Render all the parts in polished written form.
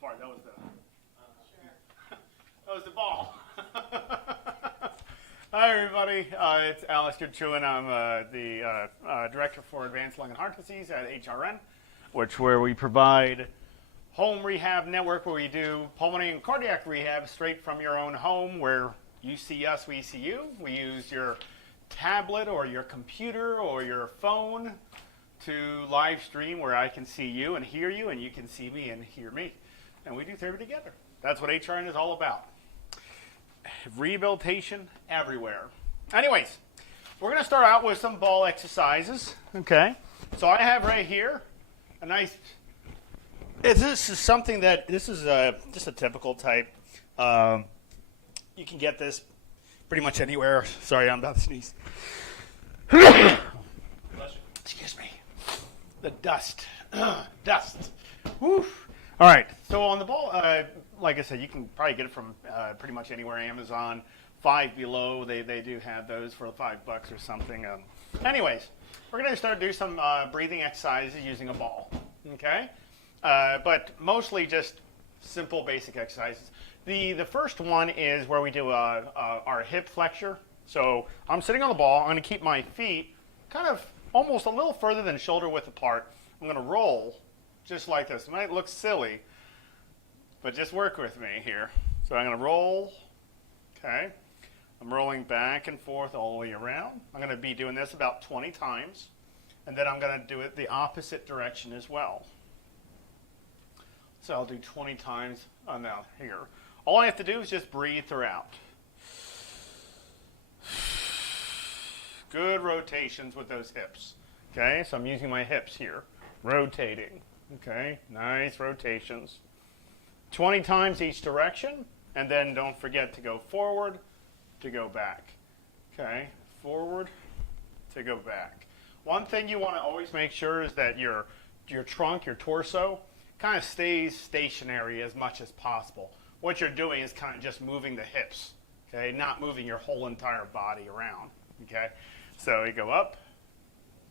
part. That was the ball. Hi, everybody. It's Grichuhin. I'm the Director for Advanced Lung and Heart Disease at HRN, where we provide home rehab network where we do pulmonary and cardiac rehab straight from your own home, where you see us, we see you. We use your tablet or your computer or your phone to live stream where I can see you and hear you, and you can see me and hear me. And we do therapy together. That's what HRN is all about. Rehabilitation everywhere. Anyways, we're going to start out with some ball exercises. Okay. So I have right here a nice, this is something that, this is just a typical type. You can get this pretty much anywhere. Sorry, I'm about to sneeze. Excuse me. The dust. Dust. Woo. All right. So on the ball, like I said, you can probably get it from pretty much anywhere. Amazon, Five Below, they do have those for $5 or something. Anyways, we're going to start doing some breathing exercises using a ball. Okay? But mostly just simple, basic exercises. The first one is where we do our hip flexor. So I'm sitting on the ball. I'm going to keep my feet kind of almost a little further than shoulder width apart. I'm going to roll just like this. It might look silly, but just work with me here. So I'm going to roll. Okay. I'm rolling back and forth all the way around. I'm going to be doing this about 20 times. And then I'm going to do it the opposite direction as well. So I'll do 20 times now here. All I have to do is just breathe throughout. Good rotations with those hips. Okay, so I'm using my hips here. Rotating. Okay, nice rotations. 20 times each direction, and then don't forget to go forward, to go back. Okay, forward, to go back. One thing you want to always make sure is that your trunk, your torso, kind of stays stationary as much as possible. What you're doing is kind of just moving the hips, okay, not moving your whole entire body around. Okay, so you go up,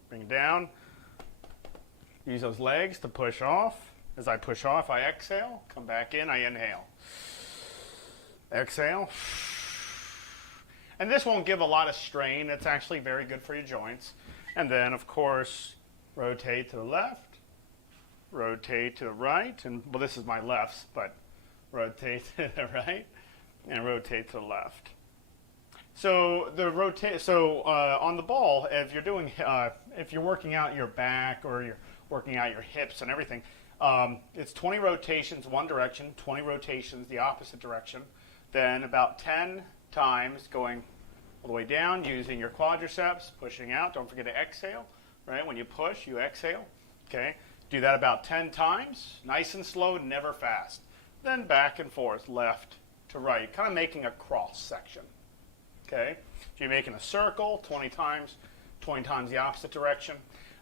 bring it down. Use those legs to push off. As I push off, I exhale. Come back in, I inhale. Exhale. And this won't give a lot of strain. It's actually very good for your joints. And then, of course, rotate to the left, rotate to the right. And, well, this is my left, but rotate to the right, and rotate to the left. So on the ball, if you're doing, if you're working out your back or you're working out your hips and everything, it's 20 rotations one direction, 20 rotations the opposite direction, then about 10 times going all the way down using your quadriceps, pushing out. Don't forget to exhale, right? When you push, you exhale. Okay, do that about 10 times, nice and slow, never fast. Then back and forth, left to right, kind of making a cross section. Okay, if you're making a circle 20 times the opposite direction.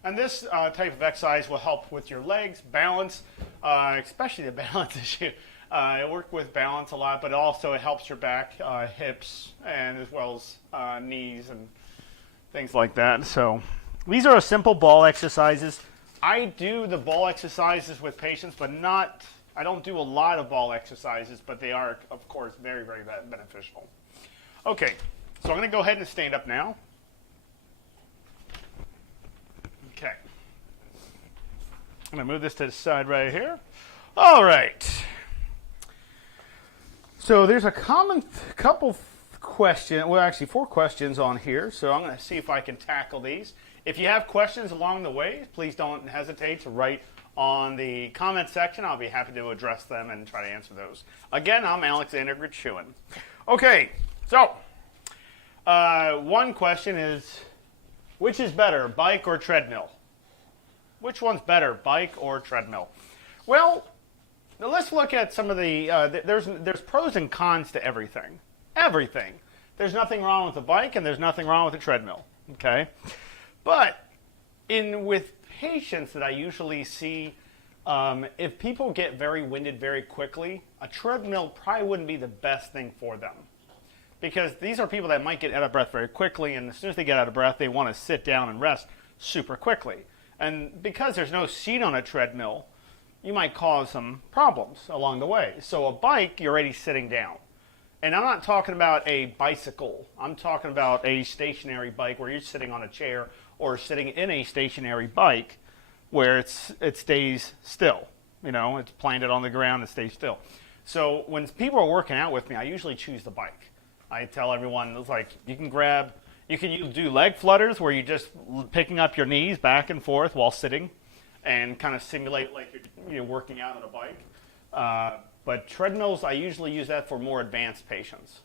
And this type of exercise will help with your legs, balance, especially the balance issue. It works with balance a lot, but also it helps your back, hips, and as well as knees and things like that. So these are simple ball exercises. I do the ball exercises with patients, but I don't do a lot of ball exercises, but they are, of course, very, very beneficial. Okay, so I'm going to go ahead and stand up now. Okay. I'm going to move this to the side right here. All right. So there's a couple questions, well, actually 4 questions on here, so I'm going to see if I can tackle these. If you have questions along the way, please don't hesitate to write on the comment section. I'll be happy to address them and try to answer those. Again, I'm Alexander Grichuhin. Okay, so one question is, which is better, bike or treadmill? Which one's better, bike or treadmill? Well, now let's look at some of the, there's pros and cons to everything. Everything. There's nothing wrong with a bike and there's nothing wrong with a treadmill, okay? But with patients that I usually see, if people get very winded very quickly, a treadmill probably wouldn't be the best thing for them. Because these are people that might get out of breath very quickly, and as soon as they get out of breath, they want to sit down and rest super quickly. And because there's no seat on a treadmill, you might cause some problems along the way. So a bike, you're already sitting down. And I'm not talking about a bicycle. I'm talking about a stationary bike where you're sitting on a chair or sitting in a stationary bike where it stays still. You know, it's planted on the ground, it stays still. So when people are working out with me, I usually choose the bike. I tell everyone, it's like, you can do leg flutters where you're just picking up your knees back and forth while sitting and kind of simulate like you're working out on a bike. But treadmills, I usually use that for more advanced patients.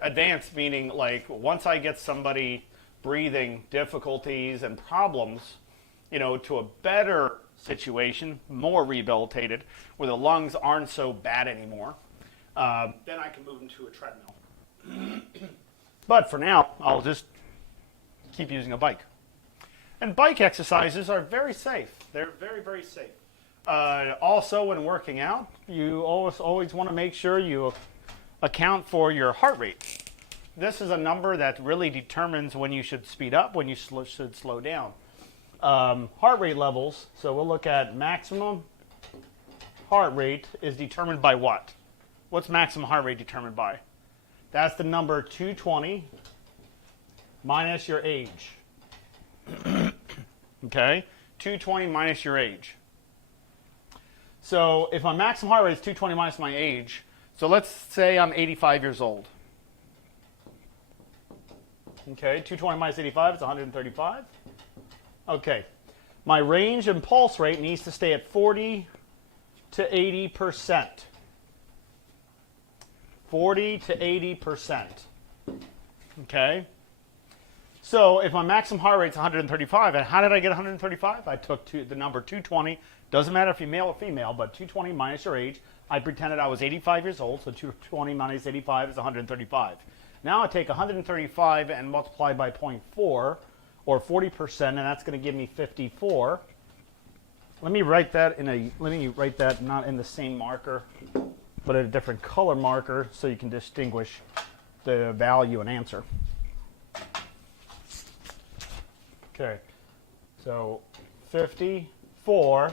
Advanced meaning like once I get somebody breathing difficulties and problems, you know, to a better situation, more rehabilitated, where the lungs aren't so bad anymore, then I can move them to a treadmill. But for now, I'll just keep using a bike. And bike exercises are very safe. They're very, very safe. Also, when working out, you always want to make sure you account for your heart rate. This is a number that really determines when you should speed up, when you should slow down. Heart rate levels, so we'll look at maximum heart rate is determined by what? What's maximum heart rate determined by? That's the number 220 minus your age. Okay? 220 minus your age. So if my maximum heart rate is 220 minus my age, so let's say I'm 85 years old. Okay, 220 minus 85 is 135. Okay, my range and pulse rate needs to stay at 40 to 80%. 40 to 80%. Okay? So if my maximum heart rate is 135, and how did I get 135? I took the number 220. Doesn't matter if you're male or female, but 220 minus your age. I pretended I was 85 years old, so 220 minus 85 is 135. Now I take 135 and multiply by 0.4, or 40%, and that's going to give me 54. Let me write that not in the same marker, but a different color marker so you can distinguish the value and answer. Okay, so 54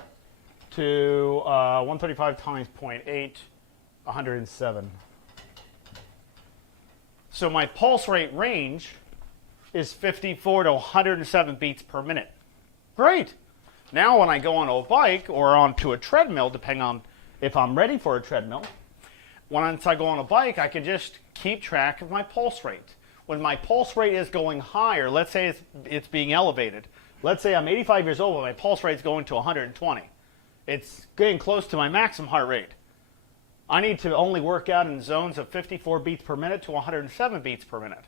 to 135 times 0.8, 107. So my pulse rate range is 54 to 107 beats per minute. Great. Now when I go on a bike or onto a treadmill, depending on if I'm ready for a treadmill, once I go on a bike, I can just keep track of my pulse rate. When my pulse rate is going higher, let's say it's being elevated. Let's say I'm 85 years old, but my pulse rate is going to 120. It's getting close to my maximum heart rate. I need to only work out in zones of 54 beats per minute to 107 beats per minute.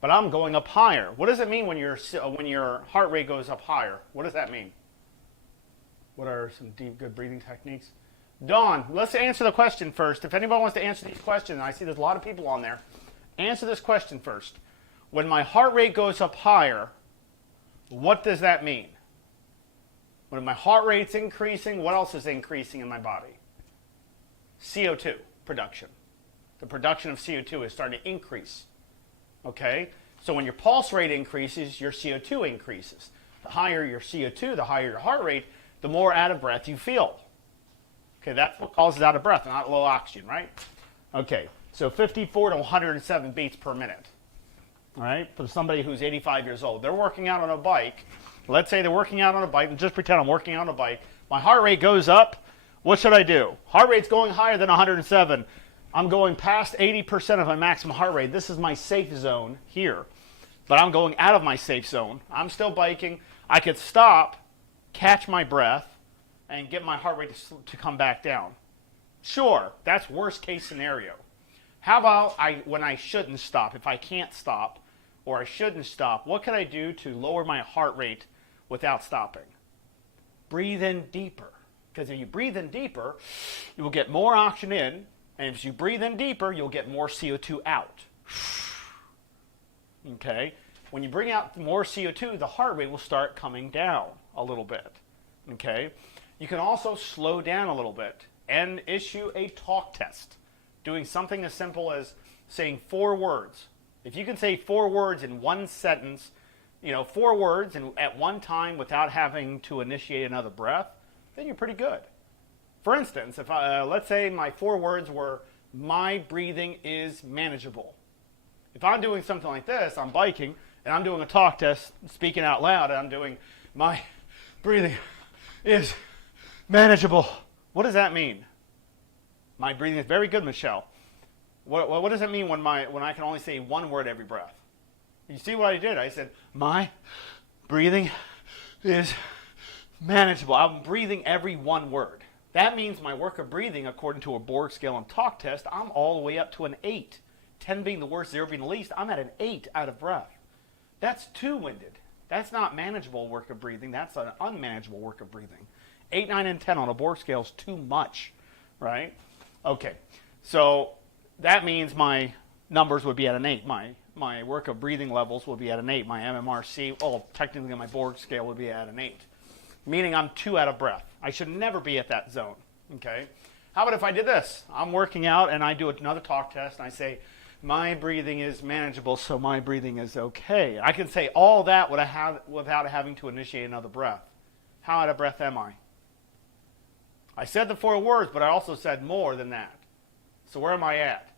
But I'm going up higher. What does it mean when your heart rate goes up higher? What does that mean? What are some deep, good breathing techniques? Dawn, let's answer the question first. If anybody wants to answer these questions, and I see there's a lot of people on there, answer this question first. When my heart rate goes up higher, what does that mean? When my heart rate's increasing, what else is increasing in my body? CO2 production. The production of CO2 is starting to increase. Okay? So when your pulse rate increases, your CO2 increases. The higher your CO2, the higher your heart rate, the more out of breath you feel. Okay, that's what causes out of breath, not low oxygen, right? Okay, so 54 to 107 beats per minute. All right, for somebody who's 85 years old. They're working out on a bike. Let's say they're working out on a bike, and just pretend I'm working out on a bike. My heart rate goes up. What should I do? Heart rate's going higher than 107. I'm going past 80% of my maximum heart rate. This is my safe zone here. But I'm going out of my safe zone. I'm still biking. I could stop, catch my breath, and get my heart rate to come back down. Sure, that's worst case scenario. How about when I shouldn't stop? If I can't stop or I shouldn't stop, what can I do to lower my heart rate without stopping? Breathe in deeper. Because if you breathe in deeper, you will get more oxygen in. And if you breathe in deeper, you'll get more CO2 out. Okay? When you bring out more CO2, the heart rate will start coming down a little bit. Okay? You can also slow down a little bit and issue a talk test. Doing something as simple as saying 4 words. If you can say 4 words in one sentence, 4 words at one time without having to initiate another breath, then you're pretty good. For instance, if let's say my 4 words were, my breathing is manageable. If I'm doing something like this, I'm biking, and I'm doing a talk test, speaking out loud, and I'm doing, my breathing is manageable. What does that mean? My breathing is very good, Michelle. What does it mean when I can only say 1 word every breath? You see what I did? I said, my breathing is manageable. I'm breathing every 1 word. That means my work of breathing, according to a Borg scale and talk test, I'm all the way up to an 8. 10 being the worst, 0 being the least. I'm at an 8 out of breath. That's too winded. That's not manageable work of breathing. That's an unmanageable work of breathing. 8, 9, and 10 on a Borg scale is too much, right? Okay, so that means my numbers would be at an 8. My work of breathing levels would be at an 8. My MMRC, technically my Borg scale would be at an 8. Meaning I'm 2 out of breath. I should never be at that zone, okay? How about if I did this? I'm working out and I do another talk test and I say, my breathing is manageable, so my breathing is okay. I can say all that without having to initiate another breath. How out of breath am I? I said the 4 words, but I also said more than that. So where am I at?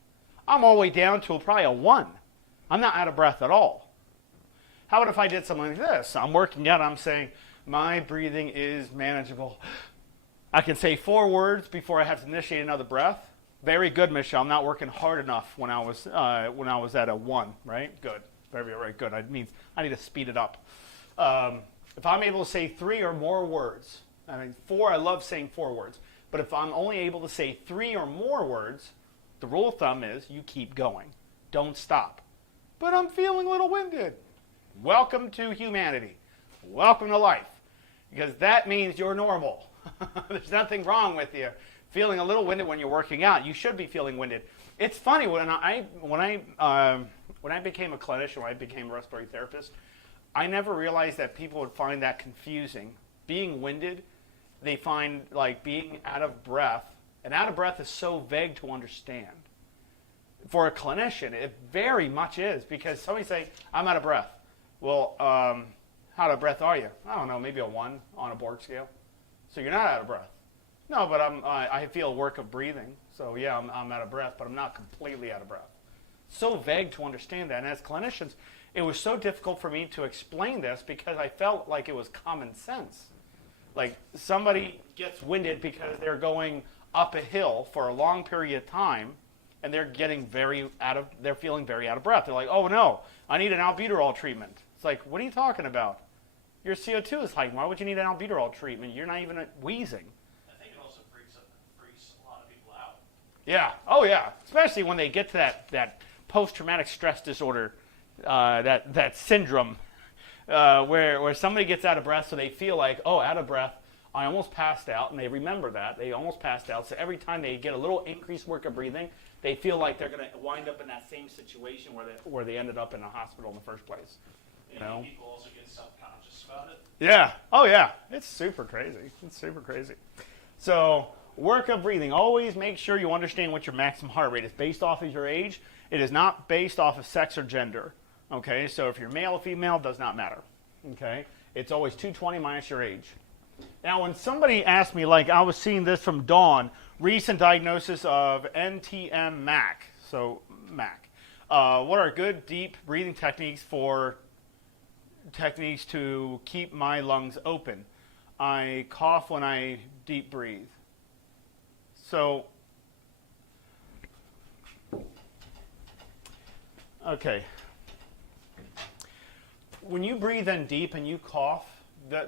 I'm all the way down to probably a 1. I'm not out of breath at all. How about if I did something like this? I'm working out, I'm saying, my breathing is manageable. I can say 4 words before I have to initiate another breath. Very good, Michelle. I'm not working hard enough when I was at a 1, right? Good. Very, very good. It means I need to speed it up. If I'm able to say 3 or more words, 4, I love saying 4 words. But if I'm only able to say 3 or more words, the rule of thumb is you keep going. Don't stop. But I'm feeling a little winded. Welcome to humanity. Welcome to life. Because that means you're normal. There's nothing wrong with you feeling a little winded when you're working out. You should be feeling winded. It's funny, when I became a clinician, when I became a respiratory therapist, I never realized that people would find that confusing. Being winded, they find like being out of breath, and out of breath is so vague to understand. For a clinician, it very much is, because somebody say, I'm out of breath. Well, how out of breath are you? I don't know, maybe a 1 on a Borg scale. So you're not out of breath. No, but I feel work of breathing. So yeah, I'm out of breath, but I'm not completely out of breath. So vague to understand that. And as clinicians, it was so difficult for me to explain this because I felt like it was common sense. Like somebody gets winded because they're going up a hill for a long period of time, and they're getting they're feeling very out of breath. They're like, oh no, I need an albuterol treatment. It's like, what are you talking about? Your CO2 is high. Why would you need an albuterol treatment? You're not even wheezing. I think it also freaks a lot of people out. Yeah. Oh yeah. Especially when they get to that post-traumatic stress disorder, that syndrome, where somebody gets out of breath, so they feel like, oh, out of breath, I almost passed out, and they remember that. They almost passed out. So every time they get a little increased work of breathing, they feel like they're going to wind up in that same situation where they ended up in a hospital in the first place. You know? People also get self-conscious about it. Yeah. Oh, yeah. It's super crazy. So work of breathing. Always make sure you understand what your maximum heart rate is based off of your age. It is not based off of sex or gender. Okay? So if you're male or female, does not matter. Okay? It's always 220 minus your age. Now, when somebody asked me, like I was seeing this from Dawn, recent diagnosis of NTM MAC. So MAC. What are good deep breathing techniques to keep my lungs open? I cough when I deep breathe. So, okay. When you breathe in deep and you cough,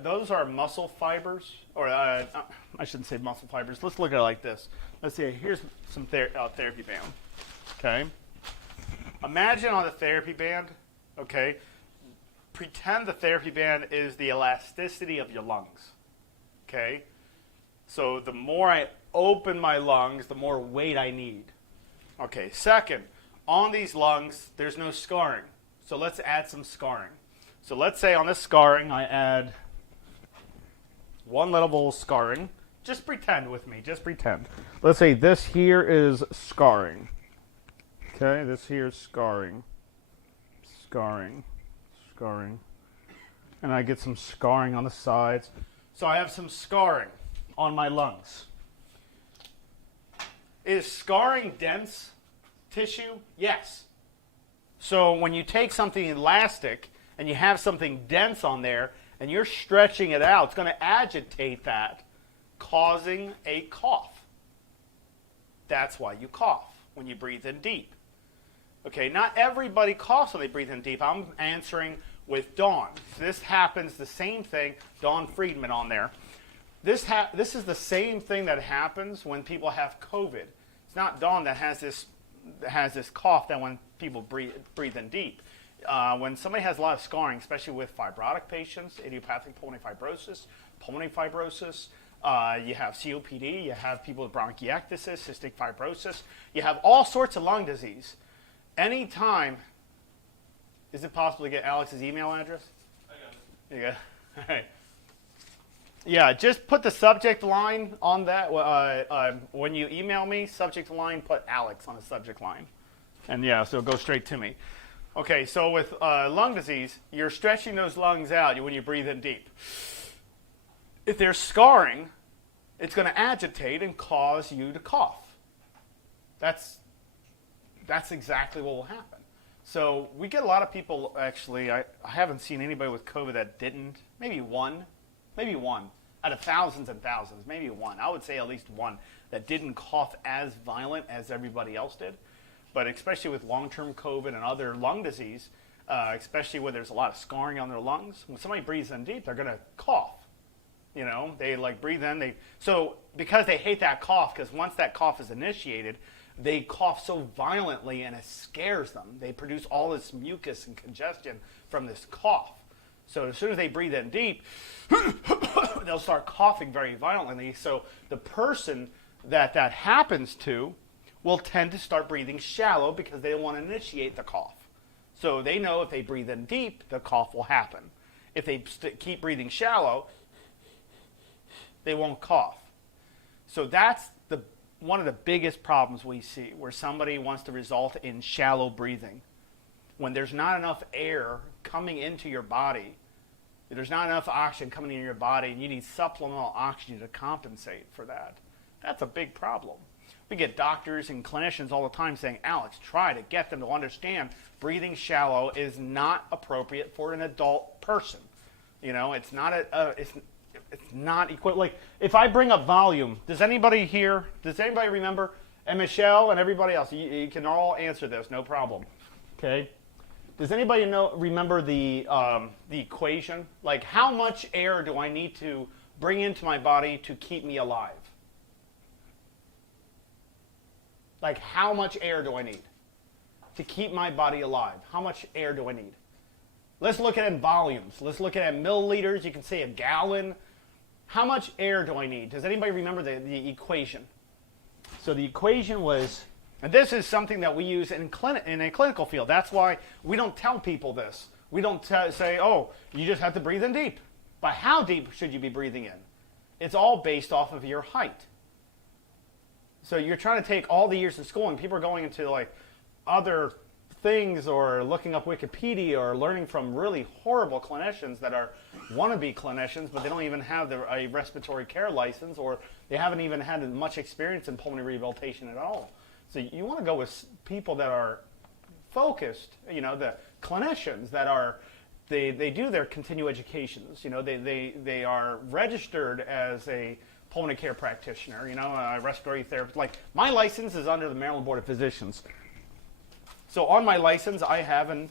those are muscle fibers, or I shouldn't say muscle fibers. Let's look at it like this. Let's see, here's some therapy band, okay? Imagine on the therapy band, okay, pretend the therapy band is the elasticity of your lungs, okay? So the more I open my lungs, the more weight I need. Okay, second, on these lungs, there's no scarring. So let's add some scarring. So let's say on this scarring, I add 1 level of scarring. Just pretend with me, just pretend. Let's say this here is scarring. Okay, this here is scarring. Scarring. And I get some scarring on the sides. So I have some scarring on my lungs. Is scarring dense tissue? Yes. So when you take something elastic and you have something dense on there and you're stretching it out, it's going to agitate that, causing a cough. That's why you cough when you breathe in deep. Okay, not everybody coughs when they breathe in deep. I'm answering with Dawn. This happens, the same thing, Dawn Friedman on there. This is the same thing that happens when people have COVID. It's not Dawn that has this cough that when people breathe in deep. When somebody has a lot of scarring, especially with fibrotic patients, idiopathic pulmonary fibrosis, you have COPD, you have people with bronchiectasis, cystic fibrosis, you have all sorts of lung disease. Anytime, is it possible to get Alex's email address? I got it. There you go. All right. Yeah, just put the subject line on that. When you email me, subject line, put Alex on the subject line. And yeah, so it'll go straight to me. Okay, so with lung disease, you're stretching those lungs out when you breathe in deep. If there's scarring, it's going to agitate and cause you to cough. That's exactly what will happen. So we get a lot of people, actually, I haven't seen anybody with COVID that didn't, maybe one out of thousands and thousands, maybe one. I would say at least one that didn't cough as violent as everybody else did. But especially with long-term COVID and other lung disease, especially where there's a lot of scarring on their lungs, when somebody breathes in deep, they're going to cough. You know, they like breathe in. So because they hate that cough, because once that cough is initiated, they cough so violently and it scares them. They produce all this mucus and congestion from this cough. So as soon as they breathe in deep, they'll start coughing very violently. So the person that happens to will tend to start breathing shallow because they don't want to initiate the cough. So they know if they breathe in deep, the cough will happen. If they keep breathing shallow, they won't cough. So that's one of the biggest problems we see, where somebody wants to result in shallow breathing. When there's not enough air coming into your body, there's not enough oxygen coming into your body, and you need supplemental oxygen to compensate for that. That's a big problem. We get doctors and clinicians all the time saying, Alex, try to get them to understand breathing shallow is not appropriate for an adult person. You know, it's not it's not equivalent. Like, if I bring up volume, does anybody remember? And Michelle and everybody else, you can all answer this, no problem. Okay? Does anybody remember the equation? Like, how much air do I need to bring into my body to keep me alive? Like, how much air do I need to keep my body alive? How much air do I need? Let's look at it in volumes. Let's look at it in milliliters. You can say a gallon. How much air do I need? Does anybody remember the equation? So the equation was, and this is something that we use in a clinical field. That's why we don't tell people this. We don't say, oh, you just have to breathe in deep. But how deep should you be breathing in? It's all based off of your height. So you're trying to take all the years of schooling. People are going into like other things or looking up Wikipedia or learning from really horrible clinicians that are wannabe clinicians, but they don't even have a respiratory care license, or they haven't even had much experience in pulmonary rehabilitation at all. So you want to go with people that are focused, you know, the clinicians that are, they do their continuing educations. You know, they are registered as a pulmonary care practitioner, you know, a respiratory therapist. Like, my license is under the Maryland Board of Physicians. So on my license, I have an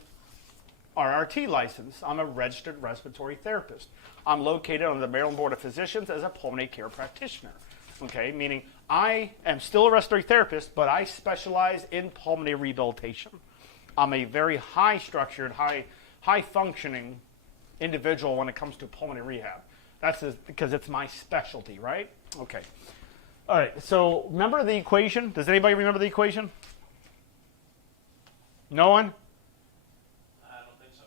RRT license. I'm a registered respiratory therapist. I'm located on the Maryland Board of Physicians as a pulmonary care practitioner. Okay, meaning I am still a respiratory therapist, but I specialize in pulmonary rehabilitation. I'm a very high-structured, high-functioning individual when it comes to pulmonary rehab. That's because it's my specialty, right? Okay. All right, so remember the equation? Does anybody remember the equation? No one? I don't think so.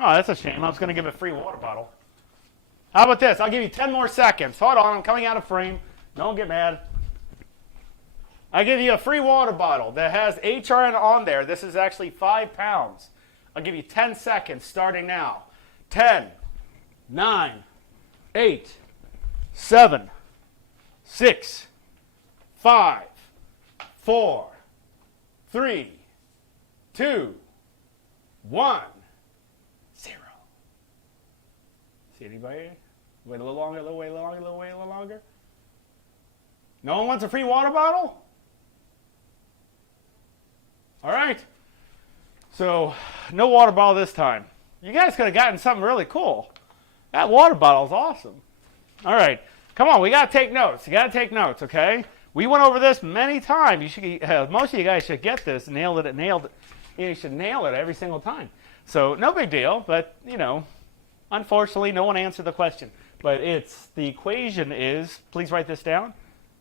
Oh, that's a shame. I was going to give a free water bottle. How about this? I'll give you 10 more seconds. Hold on, I'm coming out of frame. Don't get mad. I give you a free water bottle that has HRN on there. This is actually 5 pounds. I'll give you 10 seconds starting now. 10, 9, 8, 7, 6, 5, 4, 3, 2, 1, 0. See anybody? Wait a little longer, a little wait, a little longer, a little wait, a little longer. No one wants a free water bottle? All right. So, no water bottle this time. You guys could have gotten something really cool. That water bottle is awesome. All right. Come on, we got to take notes. You got to take notes, okay? We went over this many times. You should, most of you guys should get this. Nailed it. You should nail it every single time. So, no big deal, but, unfortunately, no one answered the question. But the equation is, please write this down,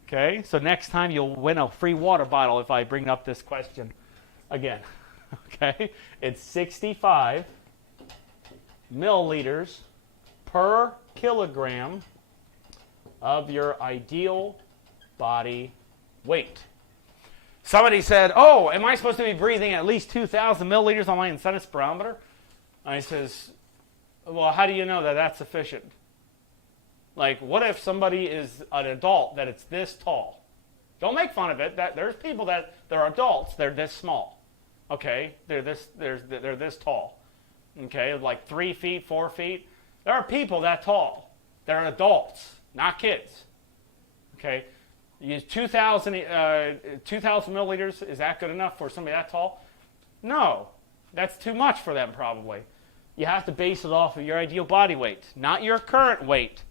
okay? So next time you'll win a free water bottle if I bring up this question again, okay? It's 65 milliliters per kilogram of your ideal body weight. Somebody said, oh, am I supposed to be breathing at least 2,000 milliliters on my incentive spirometer? I says, well, how do you know that that's sufficient? Like, what if somebody is an adult that it's this tall? Don't make fun of it. There's people that they're adults, they're this small. Okay, they're this tall. Okay, like 3 feet, 4 feet. There are people that tall. They're adults, not kids. Okay, use 2,000 milliliters. Is that good enough for somebody that tall? No, that's too much for them probably. You have to base it off of your ideal body weight, not your current weight.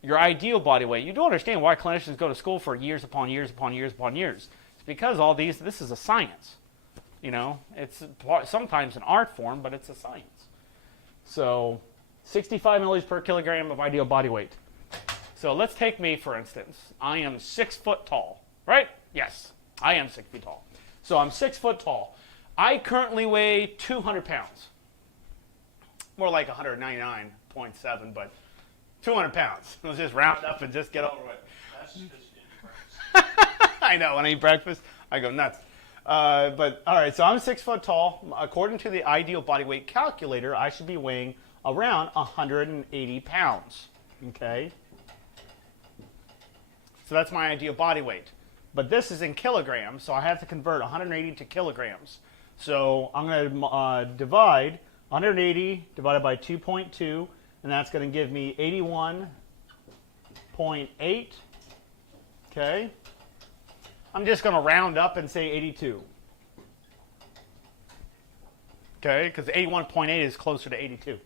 Your ideal body weight. You don't understand why clinicians go to school for years upon years upon years upon years. It's because this is a science. It's sometimes an art form, but it's a science. So 65 milliliters per kilogram of ideal body weight. So let's take me, for instance. I am 6 foot tall, right? Yes, I am 6 feet tall. So I'm 6 foot tall. I currently weigh 200 pounds. More like 199.7, but 200 pounds. Let's just round up and just get over with. That's just because you didn't eat breakfast. I know, when I eat breakfast, I go nuts. But, all right, so I'm 6 foot tall. According to the ideal body weight calculator, I should be weighing around 180 pounds, okay? So that's my ideal body weight. But this is in kilograms, so I have to convert 180 to kilograms. So I'm going to divide 180 divided by 2.2, and that's going to give me 81.8, okay? I'm just going to round up and say 82. Okay, because 81.8 is closer to 82.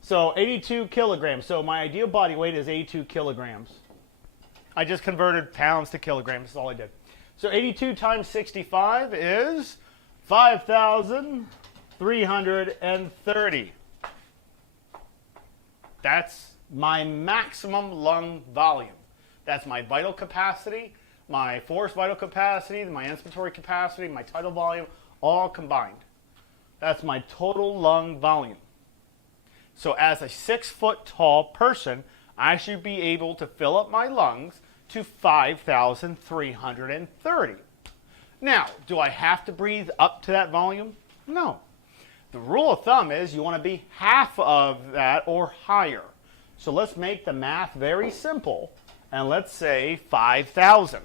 So 82 kilograms. So my ideal body weight is 82 kilograms. I just converted pounds to kilograms. That's all I did. So 82 times 65 is 5,330. That's my maximum lung volume. That's my vital capacity, my forced vital capacity, my inspiratory capacity, my tidal volume, all combined. That's my total lung volume. So as a 6 foot tall person, I should be able to fill up my lungs to 5,330. Now, do I have to breathe up to that volume? No. The rule of thumb is you want to be half of that or higher. So let's make the math very simple, and let's say 5,000.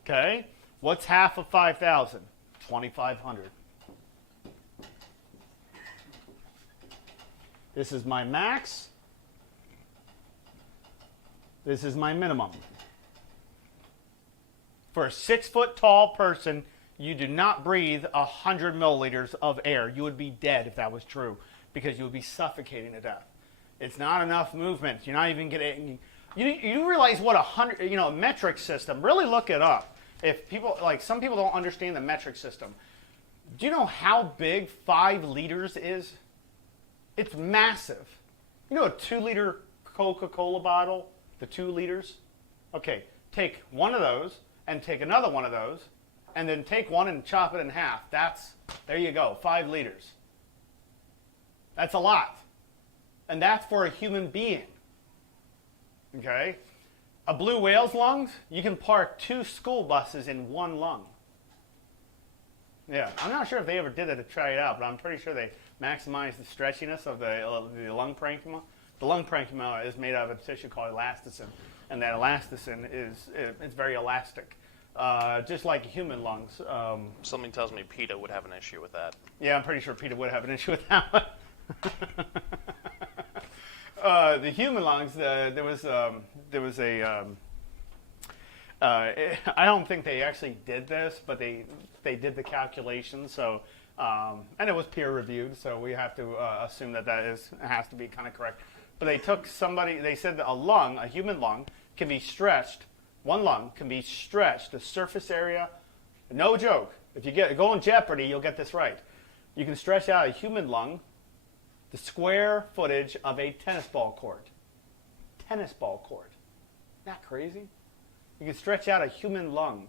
Okay? What's half of 5,000? 2,500. This is my max. This is my minimum. For a 6 foot tall person, you do not breathe 100 milliliters of air. You would be dead if that was true, because you would be suffocating to death. It's not enough movement. You're not even getting. You realize what a metric system. Really look it up. If people some people don't understand the metric system. Do you know how big 5 liters is? It's massive. You know a 2-liter Coca-Cola bottle, the 2 liters? Okay, take one of those and take another one of those, and then take one and chop it in half. There you go, 5 liters. That's a lot. And that's for a human being. Okay? A blue whale's lungs, you can park 2 school buses in one lung. Yeah, I'm not sure if they ever did it to try it out, but I'm pretty sure they maximized the stretchiness of the lung parenchyma The lung parenchyma is made out of a tissue called elasticin, and that elasticin it's very elastic, just like human lungs. Something tells me PETA would have an issue with that. Yeah, I'm pretty sure PETA would have an issue with that one. The human lungs, there was a. I don't think they actually did this, but they did the calculations. So, and it was peer reviewed, so we have to assume that has to be kind of correct. But they took somebody. They said that a human lung, can be stretched. One lung can be stretched. The surface area, no joke. If you go on Jeopardy, you'll get this right. You can stretch out a human lung the square footage of a tennis ball court. Tennis ball court. Isn't that crazy? You can stretch out a human lung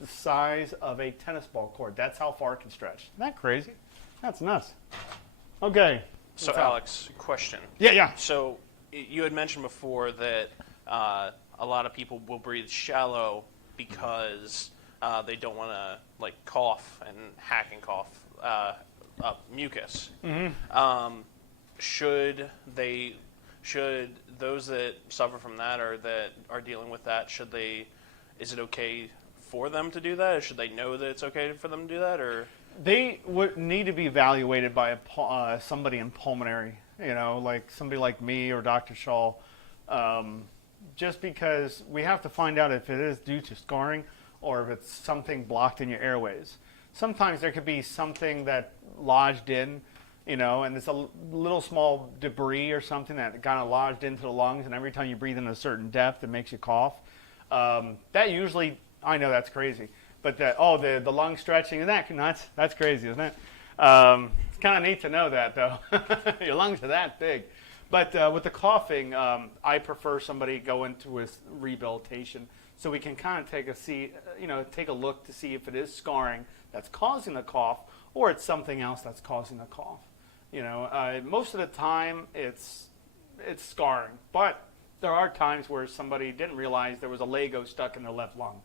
the size of a tennis ball court. That's how far it can stretch. Isn't that crazy? That's nuts. Okay. So, Alex, question. Yeah. So, you had mentioned before that a lot of people will breathe shallow because they don't want to, like, cough and hack and cough up mucus. Mm-hmm. Should those that suffer from that or that are dealing with that, is it okay for them to do that? Or should they know that it's okay for them to do that? Or they would need to be evaluated by somebody in pulmonary, like somebody like me or Dr. Shaw, just because we have to find out if it is due to scarring or if it's something blocked in your airways. Sometimes there could be something that lodged in, and it's a little small debris or something that kind of lodged into the lungs, and every time you breathe in a certain depth, it makes you cough. That usually, I know that's crazy, but the lung stretching, isn't that nuts? That's crazy, isn't it? It's kind of neat to know that, though. Your lungs are that big. But with the coughing, I prefer somebody go into his rehabilitation so we can kind of take a look to see if it is scarring that's causing the cough, or it's something else that's causing the cough. Most of the time it's scarring, but there are times where somebody didn't realize there was a Lego stuck in their left lung.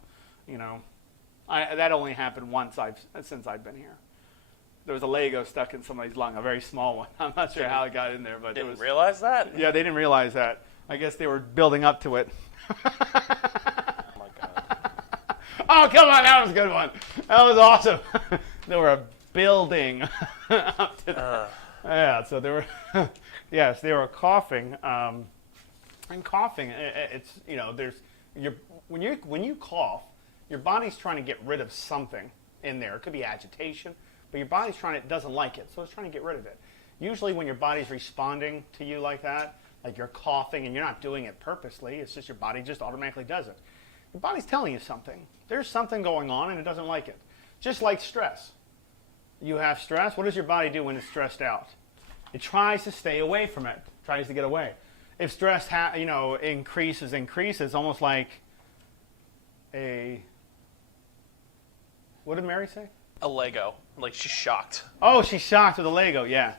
That only happened once since I've been here. There was a Lego stuck in somebody's lung, a very small one. I'm not sure how it got in there, but didn't realize that? Yeah, they didn't realize that. I guess they were building up to it. Oh, come on, that was a good one. That was awesome. They were building up to that. Yeah, so they were, yes, they were coughing. And coughing, it's, when you cough, your body's trying to get rid of something in there. It could be agitation, but your body's doesn't like it, so it's trying to get rid of it. Usually when your body's responding to you like that, like you're coughing and you're not doing it purposely, it's just your body just automatically does it. Your body's telling you something. There's something going on and it doesn't like it. Just like stress. You have stress. What does your body do when it's stressed out? It tries to stay away from it. Tries to get away. If stress increases, almost like what did Mary say? A Lego. Like she's shocked. Oh, she's shocked with a Lego. Yeah,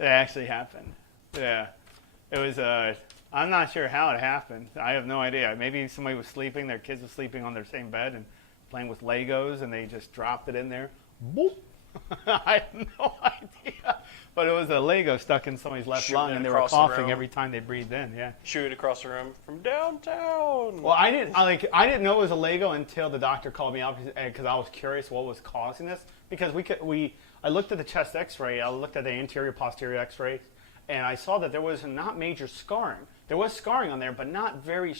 it actually happened. Yeah, it was. I'm not sure how it happened. I have no idea. Maybe somebody was sleeping. Their kids were sleeping on their same bed and playing with Legos, and they just dropped it in there. Boop. I have no idea. But it was a Lego stuck in somebody's left lung, and they were coughing every time they breathed in. Yeah. Shoot across the room from downtown. Well, I didn't know it was a Lego until the doctor called me up because I was curious what was causing this. Because I looked at the chest X-ray, I looked at the anterior posterior X-ray, and I saw that there was not major scarring. There was scarring on there, but not very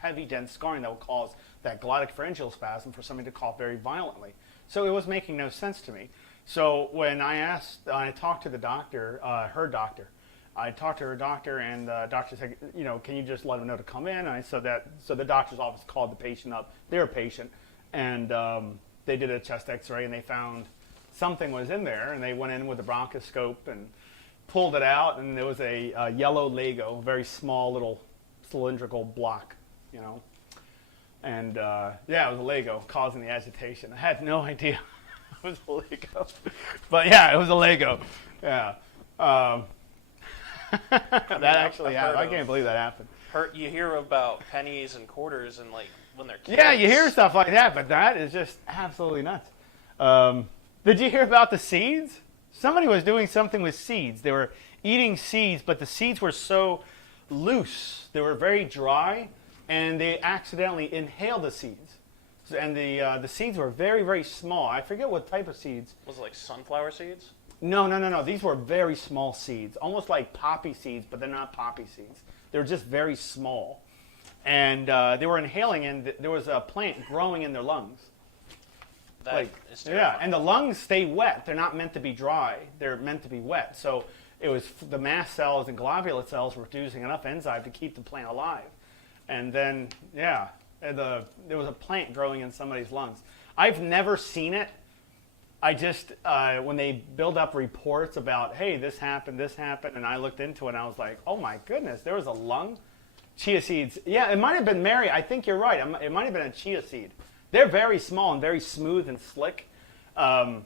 heavy, dense scarring that would cause that glottic pharyngeal spasm for somebody to cough very violently. So it was making no sense to me. So when I talked to the doctor, her doctor. I talked to her doctor, and the doctor said, can you just let him know to come in? And so the doctor's office called the patient up, their patient, and they did a chest X-ray, and they found something was in there, and they went in with a bronchoscope and pulled it out, and there was a yellow Lego, very small little cylindrical block, And it was a Lego causing the agitation. I had no idea it was a Lego, but yeah, it was a Lego. Yeah, that actually happened. I can't believe that happened. You hear about pennies and quarters and when they're kids. Yeah, you hear stuff like that, but that is just absolutely nuts. Did you hear about the seeds? Somebody was doing something with seeds. They were eating seeds, but the seeds were so loose. They were very dry, and they accidentally inhaled the seeds. And the seeds were very, very small. I forget what type of seeds. Was it like sunflower seeds? No. These were very small seeds, almost like poppy seeds, but they're not poppy seeds. They were just very small. And they were inhaling, and there was a plant growing in their lungs. That is terrifying. Yeah, and the lungs stay wet. They're not meant to be dry. They're meant to be wet. So it was the mast cells and globulate cells were producing enough enzyme to keep the plant alive. And then, yeah, there was a plant growing in somebody's lungs. I've never seen it. I just, when they build up reports about, hey, this happened, and I looked into it, and I was like, oh my goodness, there was a lung? Chia seeds. Yeah, it might have been Mary. I think you're right. It might have been a chia seed. They're very small and very smooth and slick. I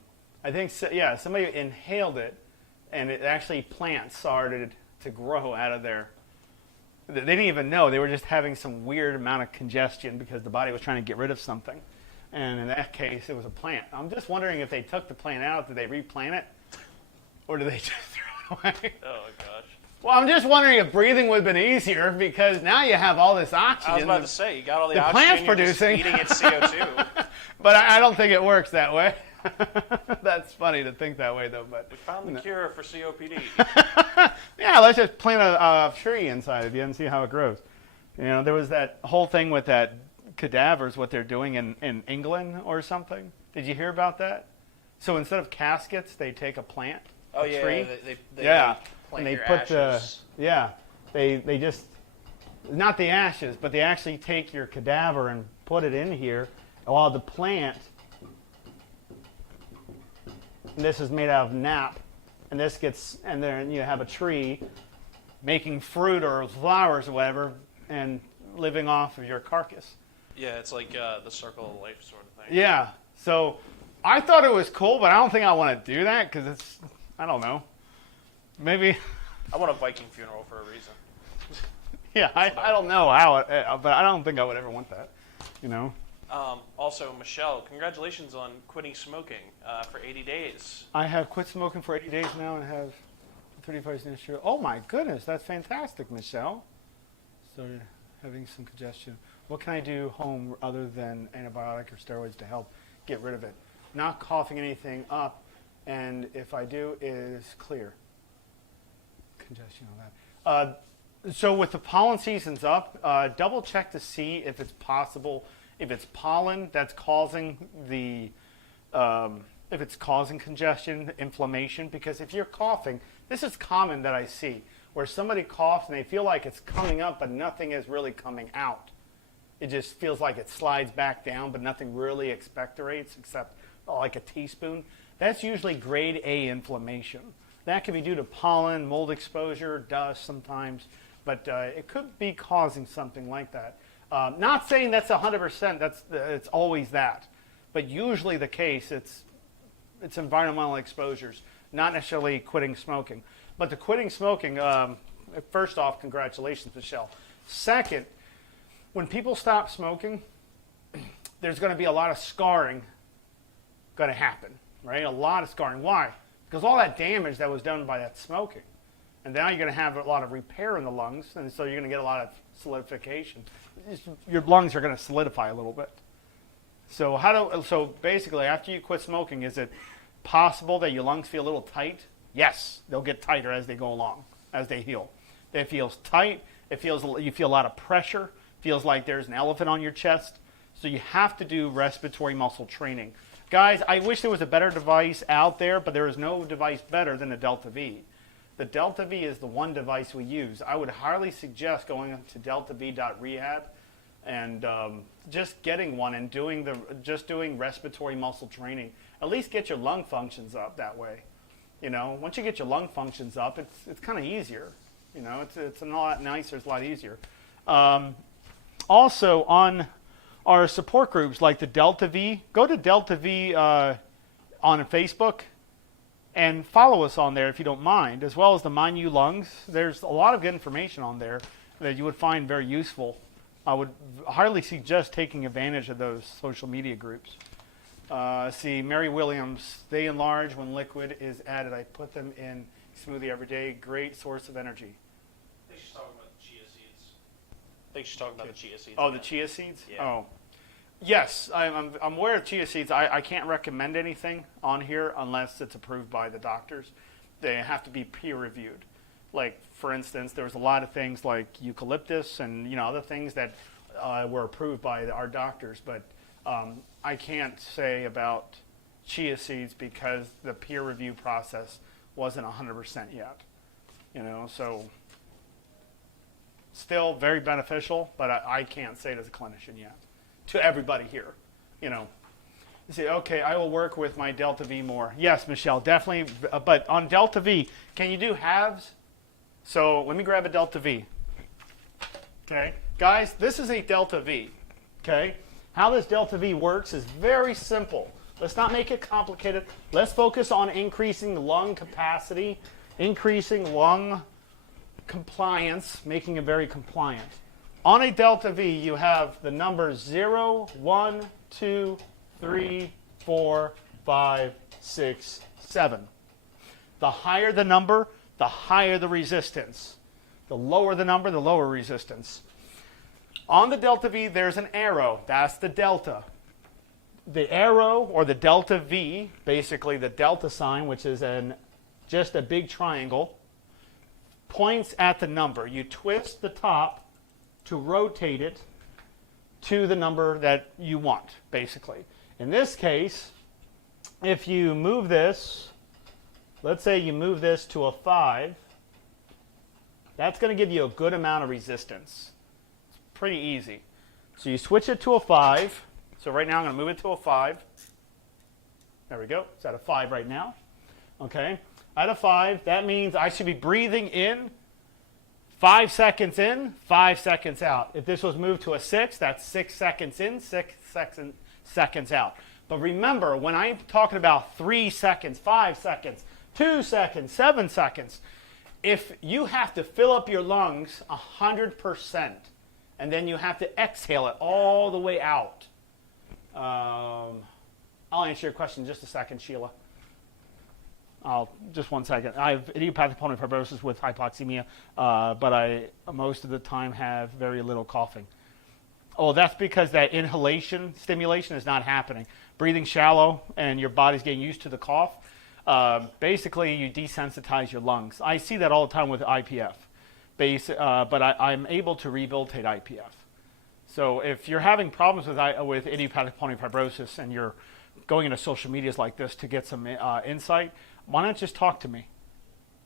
think, somebody inhaled it, and it actually plants started to grow out of there. They didn't even know. They were just having some weird amount of congestion because the body was trying to get rid of something. And in that case, it was a plant. I'm just wondering if they took the plant out, did they replant it? Or did they just throw it away? Oh, gosh. Well, I'm just wondering if breathing would have been easier because now you have all this oxygen. I was about to say, you got all the the oxygen, plant's you're producing. just eating its CO2. But I don't think it works that way. That's funny to think that way, though. But We found the cure for COPD. yeah, let's just plant a tree inside of you and see how it grows. You know, there was that whole thing with that cadavers, what they're doing in England or something. Did you hear about that? So instead of caskets, they take a plant, a tree. They Yeah, plant and they your put ashes. they just, not the ashes, but they actually take your cadaver and put it in here, while the plant, and this is made out of nap, and this gets, and then you have a tree making fruit or flowers or whatever, and living off of your carcass. Yeah, it's like the circle of life sort of thing. Yeah, so I thought it was cool, but I don't think I want to do that because it's, I don't know, maybe. I want a Viking funeral for a reason. Yeah, I don't know how, but I don't think I would ever want that, you know. Also, Michelle, congratulations on quitting smoking for 80 days. I have quit smoking for 80 days now and have 35 days sugar. Oh my goodness, that's fantastic, Michelle. Started having some congestion. What can I do home other than antibiotic or steroids to help get rid of it? Not coughing anything up, and if I do, it is clear. Congestion, all that. So with the pollen seasons up, double check to see if it's possible, if it's pollen that's causing the, if it's causing congestion, inflammation, because if you're coughing, this is common that I see, where somebody coughs and they feel like it's coming up, but nothing is really coming out. It just feels like it slides back down, but nothing really expectorates except like a teaspoon. That's usually grade A inflammation. That can be due to pollen, mold exposure, dust sometimes, but it could be causing something like that. Not saying that's 100%, it's always that, but usually the case, it's environmental exposures, not necessarily quitting smoking. But the quitting smoking, first off, congratulations, Michelle. Second, when people stop smoking, there's going to be a lot of scarring going to happen, right? A lot of scarring. Why? Because all that damage that was done by that smoking. And now you're going to have a lot of repair in the lungs, and so you're going to get a lot of solidification. Your lungs are going to solidify a little bit. So basically, after you quit smoking, is it possible that your lungs feel a little tight? Yes, they'll get tighter as they go along, as they heal. It feels tight. You feel a lot of pressure. Feels like there's an elephant on your chest. So you have to do respiratory muscle training. Guys, I wish there was a better device out there, but there is no device better than the Delta V. The Delta V is the one device we use. I would highly suggest going to deltav.rehab and just getting one and doing respiratory muscle training. At least get your lung functions up that way. You know, once you get your lung functions up, it's kind of easier. You know, it's a lot nicer, it's a lot easier. Also, on our support groups like the Delta V, go to Delta V on Facebook and follow us on there if you don't mind, as well as the Mind You Lungs. There's a lot of good information on there that you would find very useful. I would highly suggest taking advantage of those social media groups. See, Mary Williams, they enlarge when liquid is added. I put them in smoothie every day. Great source of energy. I think she's talking about the chia seeds. I think she's talking about the chia seeds. Oh, the chia seeds? Yeah. Oh. Yes, I'm aware of chia seeds. I can't recommend anything on here unless it's approved by the doctors. They have to be peer reviewed. Like, for instance, there was a lot of things like eucalyptus and other things that were approved by our doctors, but I can't say about chia seeds because the peer review process wasn't 100% yet. So still very beneficial, but I can't say it as a clinician yet to everybody here. You say, okay, I will work with my Delta V more. Yes, Michelle, definitely. But on Delta V, can you do halves? So let me grab a Delta V. Okay, guys, this is a Delta V. Okay, how this Delta V works is very simple. Let's not make it complicated. Let's focus on increasing the lung capacity, increasing lung compliance, making it very compliant. On a Delta V, you have the numbers 0, 1, 2, 3, 4, 5, 6, 7. The higher the number, the higher the resistance. The lower the number, the lower resistance. On the Delta V, there's an arrow. That's the delta. The arrow, or the Delta V, basically the delta sign, which is just a big triangle, points at the number. You twist the top to rotate it to the number that you want, basically. In this case, if you move this, let's say you move this to a 5, that's going to give you a good amount of resistance. It's pretty easy. So you switch it to a 5. So right now I'm going to move it to a 5. There we go. It's at a 5 right now. Okay. At a 5, that means I should be breathing in 5 seconds in, 5 seconds out. If this was moved to a 6, that's 6 seconds in, 6 seconds out. But remember, when I'm talking about 3 seconds, 5 seconds, 2 seconds, 7 seconds, if you have to fill up your lungs 100%, and then you have to exhale it all the way out. I'll answer your question in just a second, Sheila. Just 1 second. I have idiopathic pulmonary fibrosis with hypoxemia, but I most of the time have very little coughing. Oh, that's because that inhalation stimulation is not happening. Breathing shallow and your body's getting used to the cough. Basically, you desensitize your lungs. I see that all the time with IPF. But I'm able to rehabilitate IPF. So if you're having problems with idiopathic pulmonary fibrosis and you're going into social medias like this to get some insight, why not just talk to me?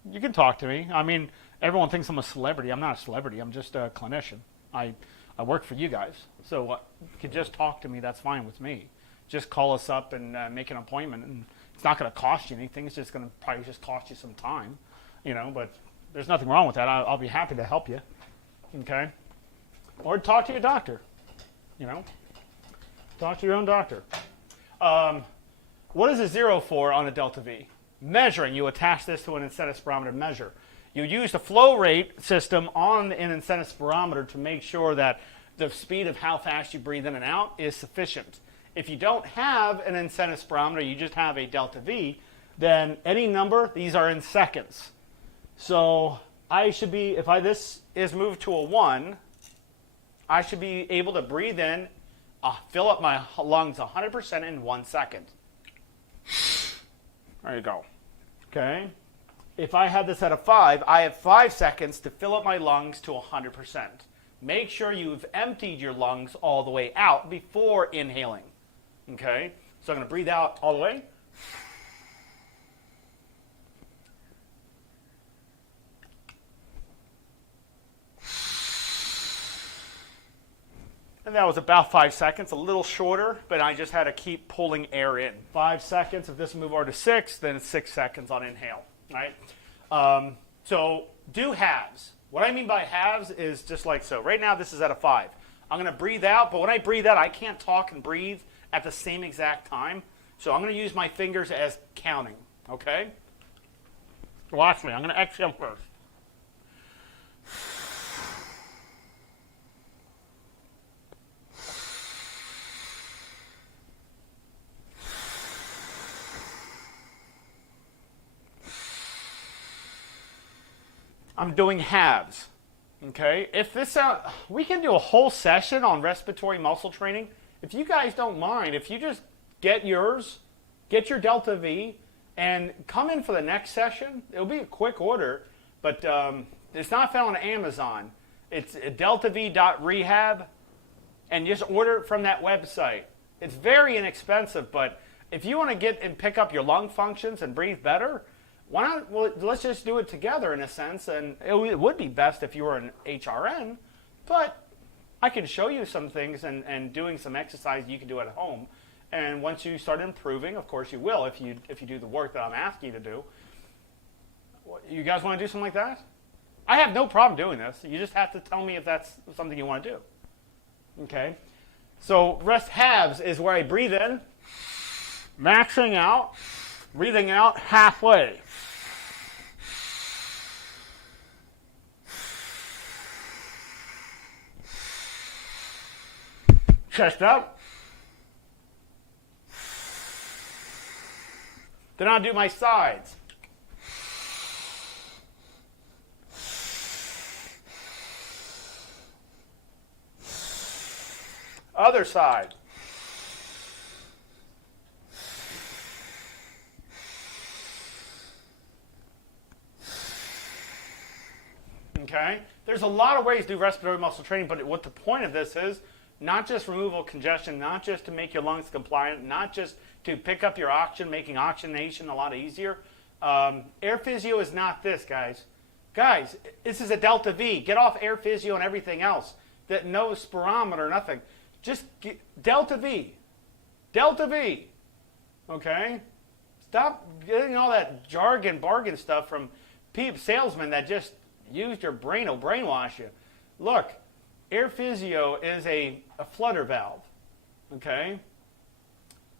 You can talk to me. I mean, everyone thinks I'm a celebrity. I'm not a celebrity. I'm just a clinician. I work for you guys. So you can just talk to me. That's fine with me. Just call us up and make an appointment. And it's not going to cost you anything. It's just going to probably just cost you some time, but there's nothing wrong with that. I'll be happy to help you. Okay? Or talk to your doctor. Talk to your own doctor. What is a 0 for on a Delta V? Measuring. You attach this to an incentive spirometer measure. You use the flow rate system on an incentive spirometer to make sure that the speed of how fast you breathe in and out is sufficient. If you don't have an incentive spirometer, you just have a Delta V, then any number, these are in seconds. So I should be, if this is moved to a 1, I should be able to breathe in, fill up my lungs 100% in 1 second. There you go. Okay. If I had this at a 5, I have 5 seconds to fill up my lungs to 100%. Make sure you've emptied your lungs all the way out before inhaling. Okay. So I'm going to breathe out all the way. And that was about 5 seconds, a little shorter, but I just had to keep pulling air in. 5 seconds. If this move over to 6, then it's 6 seconds on inhale. Right? So do halves. What I mean by halves is just like so. Right now, this is at a 5. I'm going to breathe out, but when I breathe out, I can't talk and breathe at the same exact time. So I'm going to use my fingers as counting. Okay? Watch me. I'm going to exhale first. I'm doing halves. Okay, if this we can do a whole session on respiratory muscle training. If you guys don't mind, if you just get yours, get your Delta V, and come in for the next session. It'll be a quick order, but it's not found on Amazon. It's deltav.rehab, and just order it from that website. It's very inexpensive, but if you want to get and pick up your lung functions and breathe better, why not? Well, let's just do it together in a sense, and it would be best if you were an HRN, but I can show you some things and doing some exercise you can do at home. And once you start improving, of course you will if you do the work that I'm asking you to do. You guys want to do something like that? I have no problem doing this. You just have to tell me if that's something you want to do. Okay? So rest halves is where I breathe in, maxing out, breathing out halfway. Chest up. Then I'll do my sides. Other side. Okay? There's a lot of ways to do respiratory muscle training, but what the point of this is, not just removal of congestion, not just to make your lungs compliant, not just to pick up your oxygen, making oxygenation a lot easier. Air physio is not this, guys. Guys, this is a Delta V. Get off air physio and everything else. That no spirometer, nothing. Just get Delta V. Delta V. Okay? Stop getting all that jargon, bargain stuff from salesmen that just used your brain to brainwash you. Look, air physio is a flutter valve. Okay?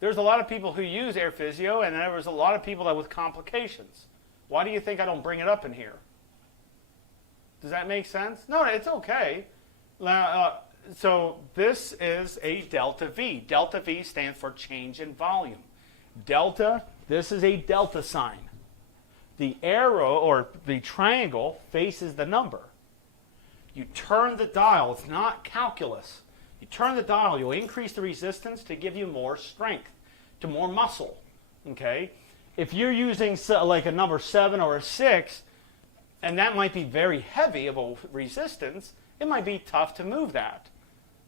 There's a lot of people who use air physio, and there was a lot of people that with complications. Why do you think I don't bring it up in here? Does that make sense? No, it's okay. So this is a Delta V. Delta V stands for change in volume. Delta, this is a delta sign. The arrow or the triangle faces the number. You turn the dial. It's not calculus. You turn the dial. You'll increase the resistance to give you more strength, to more muscle. Okay? If you're using like a number 7 or a 6, and that might be very heavy of a resistance, it might be tough to move that.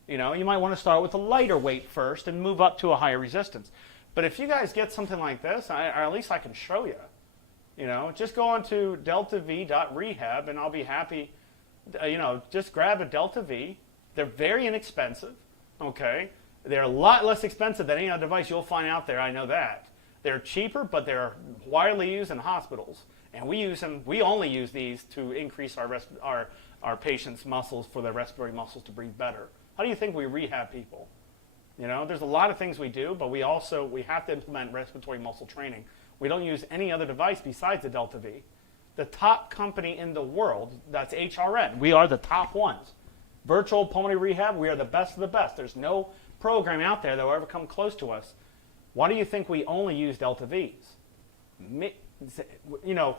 You know, you might want to start with a lighter weight first and move up to a higher resistance. But if you guys get something like this, or at least I can show you. You know, just go on to deltav.rehab, and I'll be happy. Just grab a Delta V. They're very inexpensive. Okay, they're a lot less expensive than any other device you'll find out there. I know that. They're cheaper, but they're widely used in hospitals, and we use them. We only use these to increase our patients' muscles for their respiratory muscles to breathe better. How do you think we rehab people? You know, there's a lot of things we do, but we have to implement respiratory muscle training. We don't use any other device besides the Delta V. The top company in the world, that's HRN. We are the top ones. Virtual pulmonary rehab, we are the best of the best. There's no program out there that will ever come close to us. Why do you think we only use Delta Vs? You know,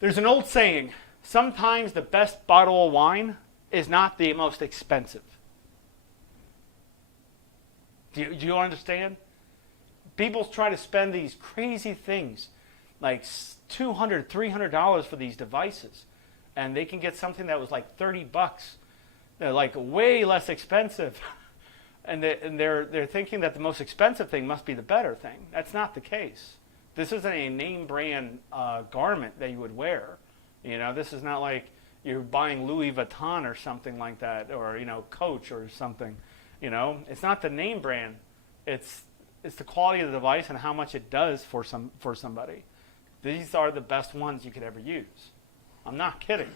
there's an old saying, sometimes the best bottle of wine is not the most expensive. Do you understand? People try to spend these crazy things, like $200, $300 for these devices, and they can get something that was like $30. They're like way less expensive, and they're thinking that the most expensive thing must be the better thing. That's not the case. This isn't a name brand garment that you would wear. You know, this is not like you're buying Louis Vuitton or something like that, or Coach or something. You know, it's not the name brand. It's the quality of the device and how much it does for somebody. These are the best ones you could ever use. I'm not kidding.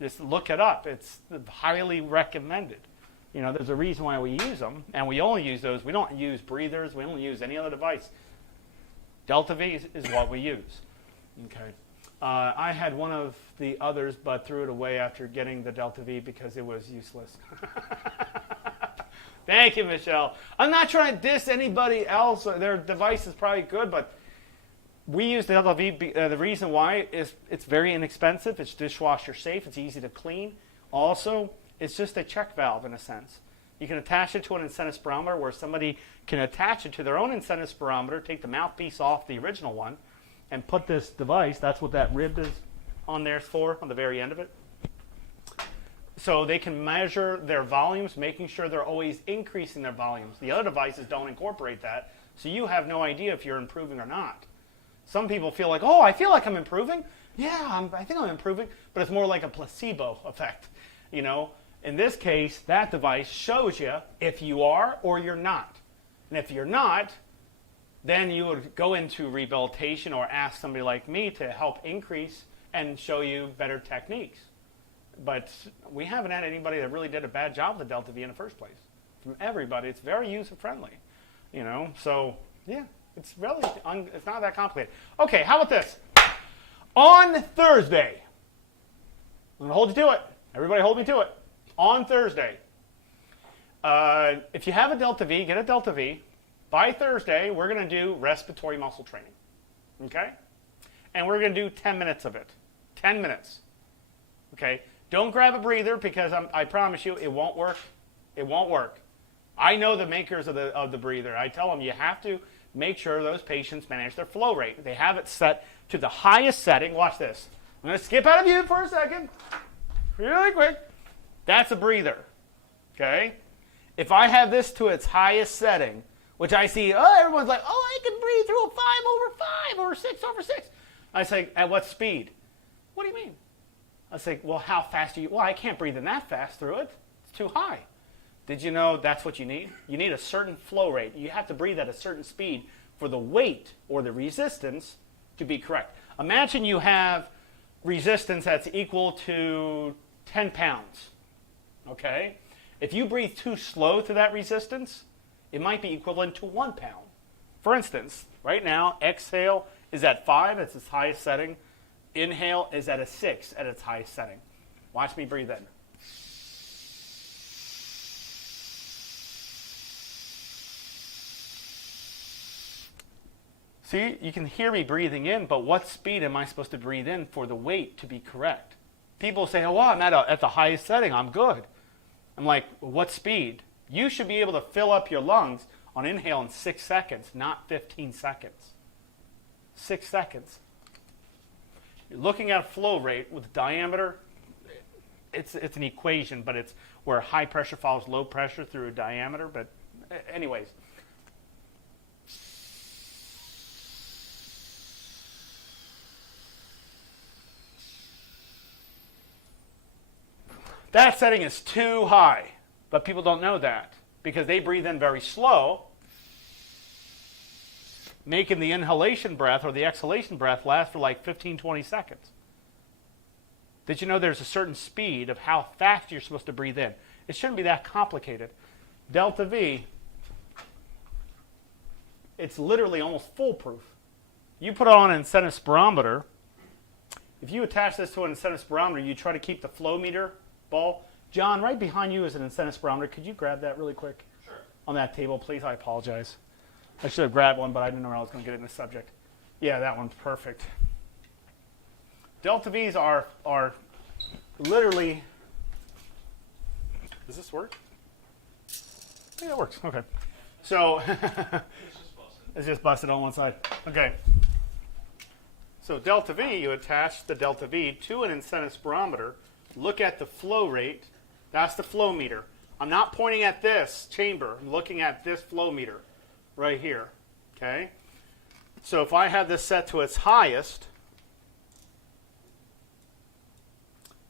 Just look it up. It's highly recommended. You know, there's a reason why we use them, and we only use those. We don't use breathers. We don't use any other device. Delta V is what we use. Okay. I had one of the others, but threw it away after getting the Delta V because it was useless. Thank you, Michelle. I'm not trying to diss anybody else. Their device is probably good, but We use the Delta V. The reason why is it's very inexpensive. It's dishwasher safe. It's easy to clean. Also, it's just a check valve in a sense. You can attach it to an incentive spirometer where somebody can attach it to their own incentive spirometer, take the mouthpiece off the original one, and put this device, that's what that rib is on there for, on the very end of it. So they can measure their volumes, making sure they're always increasing their volumes. The other devices don't incorporate that, so you have no idea if you're improving or not. Some people feel like, oh, I feel like I'm improving. Yeah, I think I'm improving, but it's more like a placebo effect, you know. In this case, that device shows you if you are or you're not. And if you're not, then you would go into rehabilitation or ask somebody like me to help increase and show you better techniques. But we haven't had anybody that really did a bad job with the Delta V in the first place. From everybody, it's very user-friendly, you know. So, yeah, it's really it's not that complicated. Okay, how about this? On Thursday, I'm going to hold you to it. Everybody hold me to it. On Thursday, if you have a Delta V, get a Delta V. By Thursday, we're going to do respiratory muscle training, okay? And we're going to do 10 minutes of it. 10 minutes, okay? Don't grab a breather because I promise you it won't work. It won't work. I know the makers of the breather. I tell them you have to make sure those patients manage their flow rate. They have it set to the highest setting. Watch this. I'm going to skip out of view for a second, really quick. That's a breather, okay? If I have this to its highest setting, which I see, oh, everyone's like, oh, I can breathe through a 5/5 or 6/6. I say, at what speed? What do you mean? I say, well, how fast are you? Well, I can't breathe in that fast through it. It's too high. Did you know that's what you need? You need a certain flow rate. You have to breathe at a certain speed for the weight or the resistance to be correct. Imagine you have resistance that's equal to 10 pounds. Okay? If you breathe too slow through that resistance, it might be equivalent to 1 pound. For instance, right now, exhale is at 5, it's its highest setting. Inhale is at a 6 at its highest setting. Watch me breathe in. See, you can hear me breathing in, but what speed am I supposed to breathe in for the weight to be correct? People say, oh, well, I'm at the highest setting, I'm good. I'm like, what speed? You should be able to fill up your lungs on inhale in 6 seconds, not 15 seconds. 6 seconds. You're looking at flow rate with diameter. It's an equation, but it's where high pressure follows low pressure through a diameter. But anyways. That setting is too high, but people don't know that because they breathe in very slow, making the inhalation breath or the exhalation breath last for like 15, 20 seconds. Did you know there's a certain speed of how fast you're supposed to breathe in? It shouldn't be that complicated. Delta V, it's literally almost foolproof. You put it on an incentive spirometer. If you attach this to an incentive spirometer, you try to keep the flow meter ball. John, right behind you is an incentive spirometer. Could you grab that really quick? Sure. On that table, please? I apologize. I should have grabbed one, but I didn't know I was going to get in the subject. Yeah, that one's perfect. Delta Vs are literally... Does this work? Yeah, it works. Okay. So, It's just busted. it's just busted on one side. Okay. So Delta V, you attach the Delta V to an incentive spirometer. Look at the flow rate. That's the flow meter. I'm not pointing at this chamber. I'm looking at this flow meter right here. Okay? So if I have this set to its highest,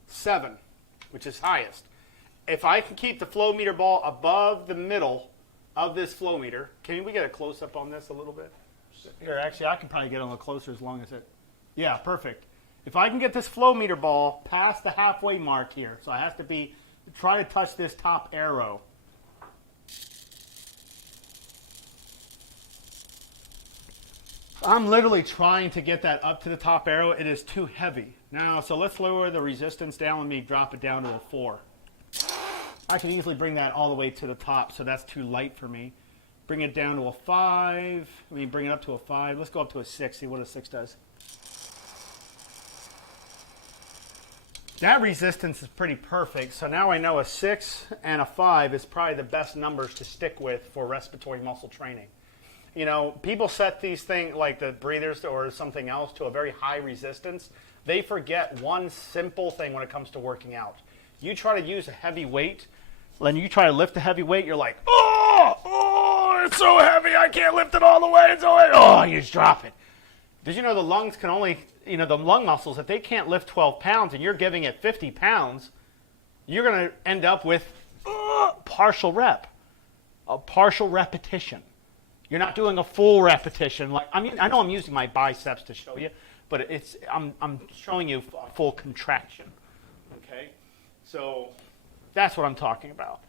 7, which is highest. If I can keep the flow meter ball above the middle of this flow meter, can we get a close-up on this a little bit? Here, actually, I can probably get a little closer as long as it... Yeah, perfect. If I can get this flow meter ball past the halfway mark here, so I have to try to touch this top arrow. I'm literally trying to get that up to the top arrow. It is too heavy. Now, so let's lower the resistance down. Let me drop it down to a 4. I can easily bring that all the way to the top, so that's too light for me. Bring it down to a 5. Bring it up to a 5. Let's go up to a 6, see what a 6 does. That resistance is pretty perfect. So now I know a 6 and a 5 is probably the best numbers to stick with for respiratory muscle training. You know, people set these things like the breathers or something else to a very high resistance. They forget one simple thing when it comes to working out. You try to use a heavy weight, when you try to lift a heavy weight, you're like, oh, it's so heavy, I can't lift it all the way, it's so heavy. Oh, you just drop it. Did you know the lungs can only, the lung muscles, if they can't lift 12 pounds and you're giving it 50 pounds, you're going to end up with partial rep, a partial repetition. You're not doing a full repetition. I know I'm using my biceps to show you, but I'm showing you a full contraction. Okay, so that's what I'm talking about.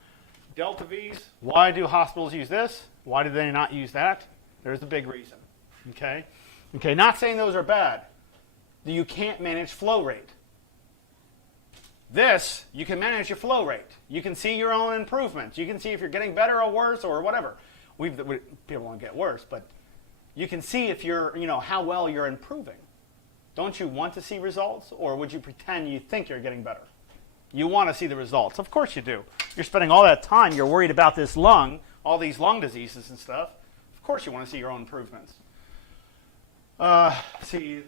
Delta V's. Why do hospitals use this? Why do they not use that? There's the big reason. Okay. Okay, not saying those are bad. You can't manage flow rate. This, you can manage your flow rate. You can see your own improvements. You can see if you're getting better or worse or whatever. People won't get worse, but you can see if you're, how well you're improving. Don't you want to see results, or would you pretend you think you're getting better? You want to see the results. Of course you do. You're spending all that time, you're worried about this lung, all these lung diseases and stuff. Of course you want to see your own improvements. See,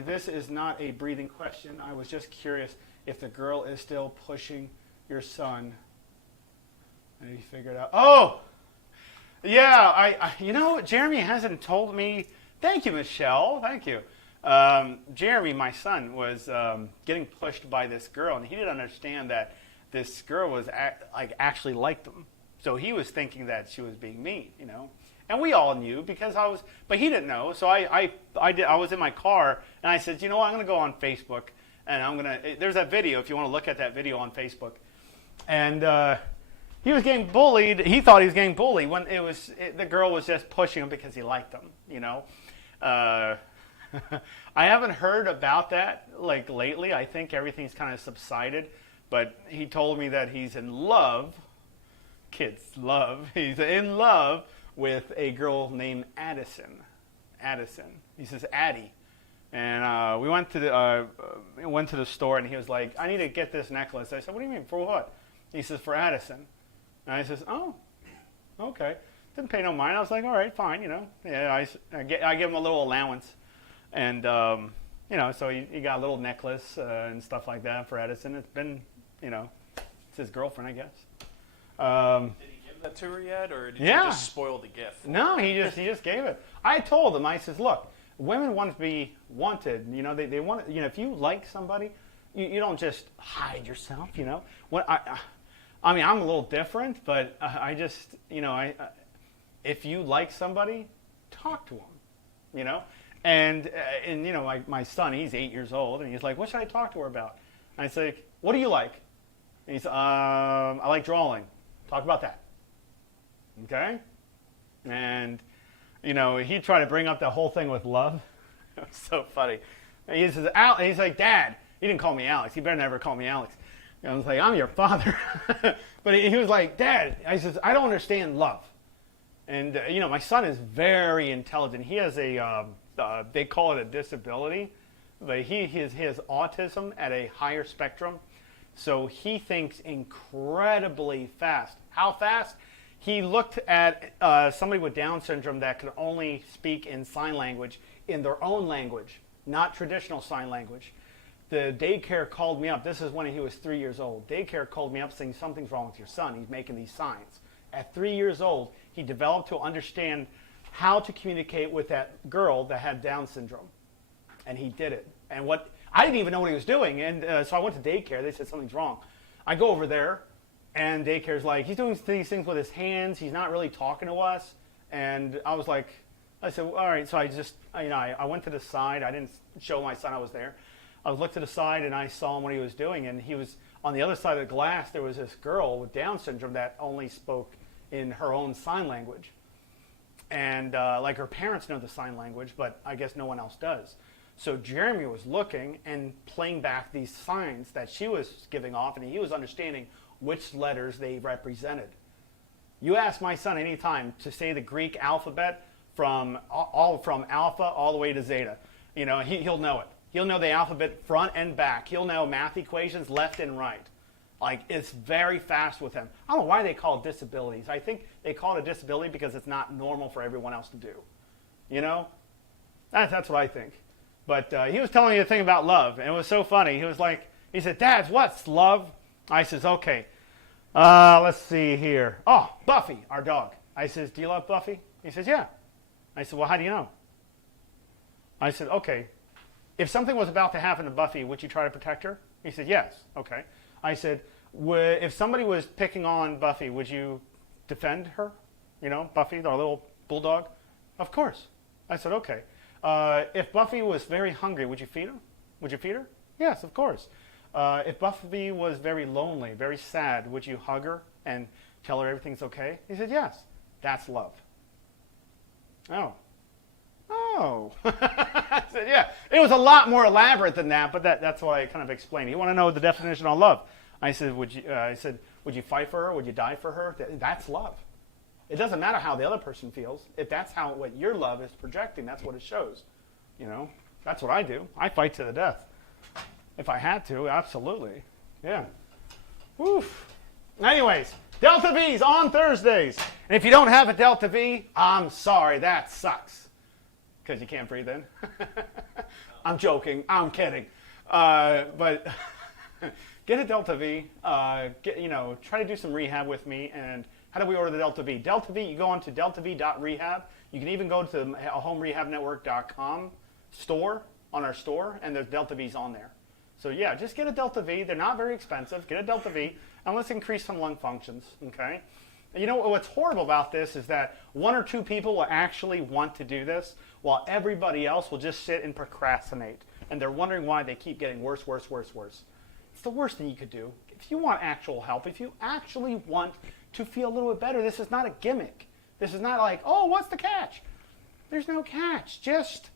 this is not a breathing question. I was just curious if the girl is still pushing your son. And he figured out, oh! Yeah, Jeremy hasn't told me. Thank you, Michelle. Thank you. Jeremy, my son, was getting pushed by this girl, and he didn't understand that this girl was actually liked him. So he was thinking that she was being mean, And we all knew because but he didn't know. So I was in my car, and I said, you know what, I'm going to go on Facebook, and there's that video if you want to look at that video on Facebook, and. He was getting bullied. He thought he was getting bullied when the girl was just pushing him because he liked him, I haven't heard about that lately. I think everything's kind of subsided. But he told me that he's in love. Kids love. He's in love with a girl named Addison. He says Addie. And we went to the store, and he was like, I need to get this necklace. I said, what do you mean, for what? He says, for Addison. And I says, oh, okay. Didn't pay no mind. I was like, all right, fine, Yeah, I give him a little allowance. And, so he got a little necklace and stuff like that for Edison. It's been, it's his girlfriend, I guess. Did he give that to her yet, or did you just spoil the gift? No, he just gave it. I told him, I says, look, women want to be wanted. They want, if you like somebody, you don't just hide yourself, I'm a little different, but I just, if you like somebody, talk to them, And my son, he's 8 years old, and he's like, what should I talk to her about? And I say, what do you like? And he said, I like drawing. Talk about that. Okay? And, he tried to bring up the whole thing with love. It was so funny. And he says, he's like, Dad. He didn't call me Alex. He better never call me Alex. I was like, I'm your father. But he was like, Dad, I says, I don't understand love. And, my son is very intelligent. He has they call it a disability, but he has autism at a higher spectrum. So he thinks incredibly fast. How fast? He looked at somebody with Down syndrome that could only speak in sign language in their own language, not traditional sign language. The daycare called me up. This is when he was 3 years old. Daycare called me up saying something's wrong with your son. He's making these signs. At 3 years old, he developed to understand how to communicate with that girl that had Down syndrome. And he did it. And I didn't even know what he was doing. And so I went to daycare. They said something's wrong. I go over there, and daycare's like, he's doing these things with his hands. He's not really talking to us. And I said, well, all right. So I went to the side. I didn't show my son I was there. I looked to the side, and I saw him what he was doing, and he was on the other side of the glass. There was this girl with Down syndrome that only spoke in her own sign language, and her parents know the sign language, but I guess no one else does. So Jeremy was looking and playing back these signs that she was giving off, and he was understanding which letters they represented. You ask my son anytime to say the Greek alphabet from alpha all the way to zeta. He'll know it. He'll know the alphabet front and back. He'll know math equations left and right. Like, it's very fast with him. I don't know why they call it disabilities. I think they call it a disability because it's not normal for everyone else to do. That's what I think. But he was telling me a thing about love, and it was so funny. He said, Dad, what's love? I says, okay. Let's see here. Oh, Buffy, our dog. I says, do you love Buffy? He says, yeah. I said, well, how do you know? I said, okay. If something was about to happen to Buffy, would you try to protect her? He said, yes. Okay. I said, if somebody was picking on Buffy, would you defend her? Buffy, our little bulldog? Of course. I said, okay. If Buffy was very hungry, would you feed her? Would you feed her? Yes, of course. If Buffy was very lonely, very sad, would you hug her and tell her everything's okay? He said, yes. That's love. Oh. I said, yeah. It was a lot more elaborate than that, but that's what I kind of explained. You want to know the definition on love? I said, would you fight for her? Would you die for her? That's love. It doesn't matter how the other person feels. If that's what your love is projecting, that's what it shows. That's what I do. I fight to the death. If I had to, absolutely. Yeah. Woof. Anyways, Delta V's on Thursdays. And if you don't have a Delta V, I'm sorry, that sucks. Because you can't breathe in. I'm joking. I'm kidding. But get a Delta V. Try to do some rehab with me. And how do we order the Delta V? Delta V, you go on to deltav.rehab. You can even go to the homerehabnetwork.com store, on our store, and there's Delta V's on there. So yeah, just get a Delta V. They're not very expensive. Get a Delta V, and let's increase some lung functions, okay? And what's horrible about this is that one or two people will actually want to do this, while everybody else will just sit and procrastinate. And they're wondering why they keep getting worse, worse, worse, worse. It's the worst thing you could do. If you want actual help, if you actually want to feel a little bit better, this is not a gimmick. This is not like, oh, what's the catch? There's no catch. Just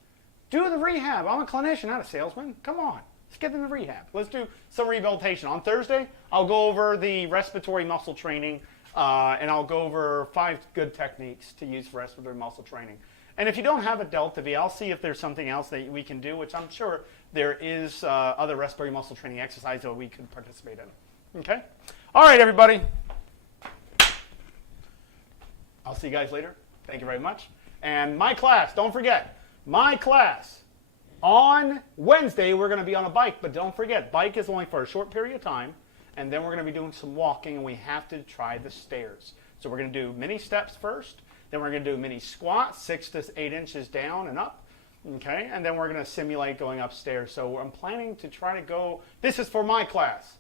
do the rehab. I'm a clinician, not a salesman. Come on. Let's get into rehab. Let's do some rehabilitation. On Thursday, I'll go over the respiratory muscle training, and I'll go over 5 good techniques to use for respiratory muscle training. And if you don't have a Delta V, I'll see if there's something else that we can do, which I'm sure there is other respiratory muscle training exercises that we could participate in. Okay? All right, everybody. I'll see you guys later. Thank you very much. And my class, don't forget, my class on Wednesday, we're going to be on a bike. But don't forget, bike is only for a short period of time. And then we're going to be doing some walking, and we have to try the stairs. So we're going to do mini steps first. Then we're going to do mini squats, 6 to 8 inches down and up. Okay? And then we're going to simulate going upstairs. So I'm planning to try to go. This is for my class.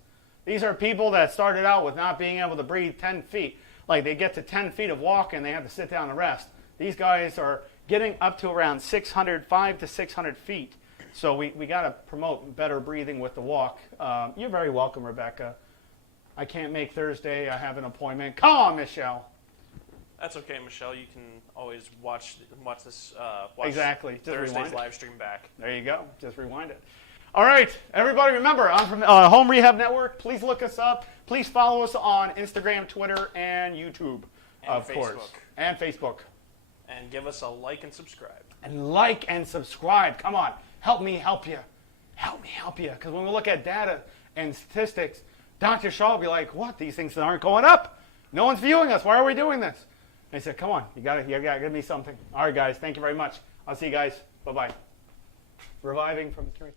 These are people that started out with not being able to breathe 10 feet. Like they get to 10 feet of walking, they have to sit down and rest. These guys are getting up to around 5 to 600 feet. So we got to promote better breathing with the walk. You're very welcome, Rebecca. I can't make Thursday. I have an appointment. Come on, Michelle. That's okay, Michelle. You can always watch this. Exactly. Just Thursday's rewind it. live stream back. There you go. Just rewind it. All right, everybody. Remember, I'm from Home Rehab Network. Please look us up. Please follow us on Instagram, Twitter, and YouTube, of course, and Facebook. And give us a like and subscribe. And like and subscribe. Come on, help me help you. Help me help you. Because when we look at data and statistics, Dr. Shaw will be like, "What? These things aren't going up. No one's viewing us. Why are we doing this?" And I said, "Come on, you gotta give me something." All right, guys. Thank you very much. I'll see you guys. Bye bye. Reviving from the tree.